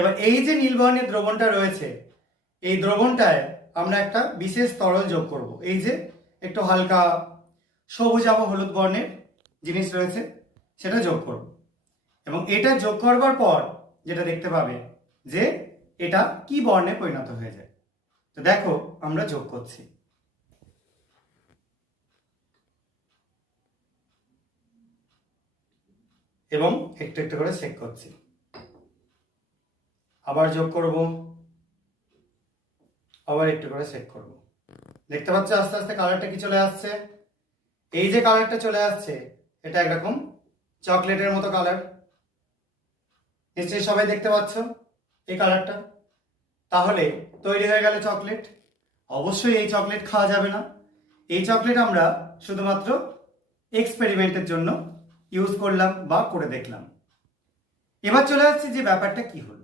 এবার এই যে নীল বর্ণের দ্রবণটা রয়েছে, এই দ্রবণটায় আমরা একটা বিশেষ তরল যোগ করব। এই যে একটু হালকা সবুজাভ হলুদ বর্ণের জিনিস রয়েছে, সেটা যোগ করব। এবং এটা যোগ করবার পর যেটা দেখতে পাবে যে এটা কি বর্ণে পরিণত হয়ে যায়। তো দেখো আমরা যোগ করছি। এবং একটু একটু করে চেক করছি। আবার যোগ করব, আবার একটু করে চেক করব। দেখতে পাচ্ছ আস্তে আস্তে কালারটা কি চলে আসছে। এই যে কালারটা চলে আসছে, এটা একরকম চকলেটের মতো কালার। নিশ্চয়ই সবাই দেখতে পাচ্ছ এই কালারটা। তাহলে তৈরি হয়ে গেল চকলেট। অবশ্যই এই চকলেট খাওয়া যাবে না। এই চকলেট আমরা শুধুমাত্র এক্সপেরিমেন্টের জন্য ইউজ করলাম বা করে দেখলাম। এবার চলে আসছে যে ব্যাপারটা কি হলো।